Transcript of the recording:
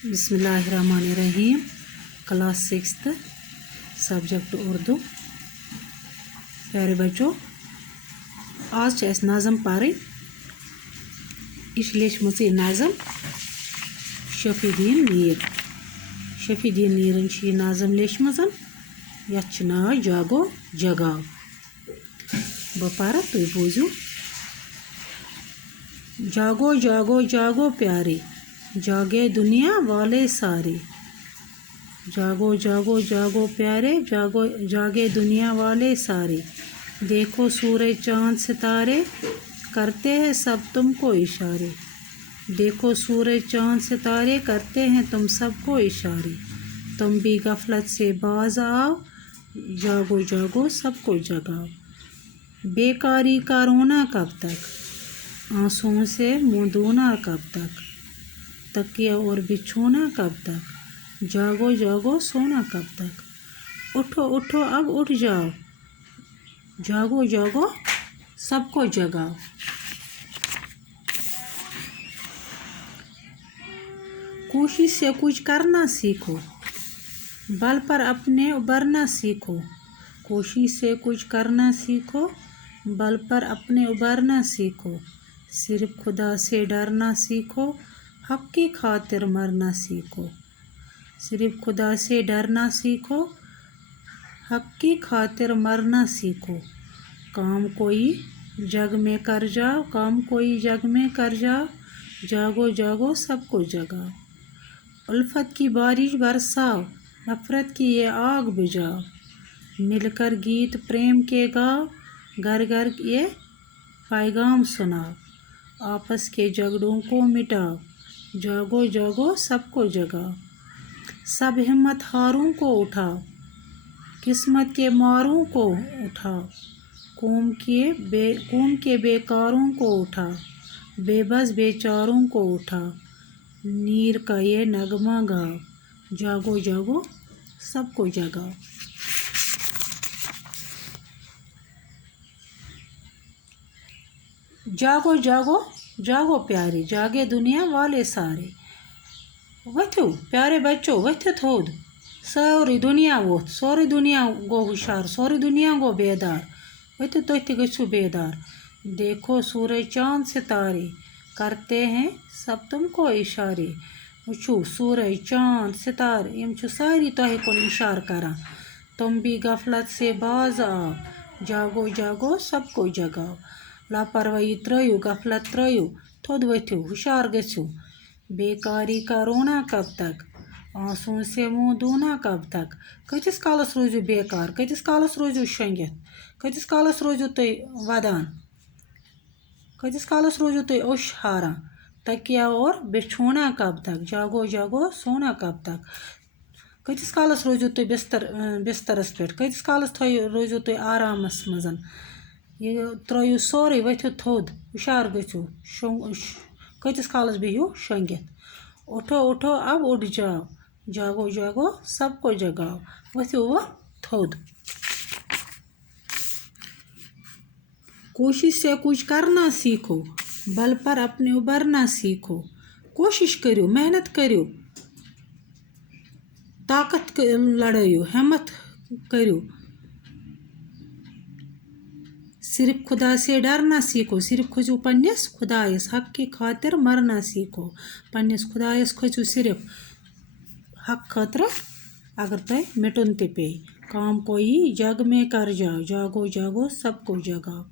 बिस्मिल्लाहिर्रहमानिर्रहीम। Class 6 subject Urdu. प्यारे बच्चों, आज नाज़म पारे लेचमच नाज़म शफीदीन मीर। शफीदीन मीरन नाज़म लेचमच यथ नाव जागो जगाव। बह पर तुम बूझो। जागो जागो जागो प्यारे, जागे दुनिया वाले सारे। जागो जागो जागो प्यारे, जागो जागे दुनिया वाले सारे। देखो सूरज चांद सितारे, करते हैं सब तुमको इशारे। देखो सूरज चांद सितारे, करते हैं तुम सबको इशारे। तुम भी गफलत से बाज आओ, जागो जागो सबको जगाओ। बेकारी का रोना कब तक, आंसुओं से मुँह धोना कब तक। तकिया और बिछोना कब तक, जागो जागो सोना कब तक। उठो उठो अब उठ जाओ, जागो जागो सबको जगाओ। कोशिश से कुछ करना सीखो, बल पर अपने उबरना सीखो। कोशिश से कुछ करना सीखो, बल पर अपने उबरना सीखो। सिर्फ खुदा से डरना सीखो, हक की खातिर मरना सीखो। सिर्फ खुदा से डरना सीखो, हक की खातिर मरना सीखो। काम कोई जग में कर जाओ, काम कोई जग में कर जाओ। जागो जागो सबको जगाओ। उल्फत की बारिश बरसाओ, नफरत की ये आग बुझाओ। मिलकर गीत प्रेम के गाओ, घर घर ये पैगाम सुनाओ। आपस के झगड़ों को मिटाओ, जागो जागो सबको जगाओ। सब हिम्मत हारों को उठाओ, किस्मत के मारों को उठाओ। कौम के बेकारों को उठाओ, बेबस बेचारों को उठाओ। नीर का ये नगमा गाओ, जागो जागो सबको जगाओ। जागो जागो जागो प्यारे, जागे दुनिया वाले सारे। वथ्यो प्यारे बच्चों, वथ्यो थोद सारी दुनिया वोथ, सारी दुनिया गो हुशार, सारी दुनिया गो बेदार। वथ्यो तुह ते गछो बेदार। देखो सूरज चांद सितारे, करते हैं सब तुमको इशारे। वुचो सूरज चांद सितारे यम छु सारी तुह कुन इशार करा। तुम भी गफलत से बाज आओ, जागो जागो सबको जगाओ। लापरवाही त्रयो, गफलत त्रयो, थोद वथ्यो हुशार गछो। बेकारी का रोना कब तक, आंसुओं से मुँह धोना कब तक। कतिस कालस रोजो बेकार, कतिस कालस रोजो शंगित, कतिस कालस रोजो तुम वदान, कतिस कालस रोजो तुम ओश हारा। तकिया और बिछोना कब तक, जागो जागो सोना कब तक। कतिस कालस रोजो तुम बिस्तरस पे, कतिस कालस रोजो तुम आरामस मजन। ये त्रो सोरे वथ्यो थोद हुशार गछो। कतिस कालस बिहो शंगित। उठो उठो अब उठ जाओ, जागो जागो सबको जगाओ। वथ्यो वो थोद। कोशिश से कुछ करना सीखो, बल पर अपने उबरना सीखो। कोशिश करो, मेहनत करो, ताकत लड़ायो, हिम्मत करो। सिर्फ खुदा से डरना सीखो, सिर्फ खोजो पन्निस खुदायस, हक की खातिर मरना सीखो। पन्निस खुदायस खोजो सिर्फ हक खातिर, अगर तुम मिटुन ते पे। काम कोई जग में कर जाओ, जागो जागो सबको जगाओ।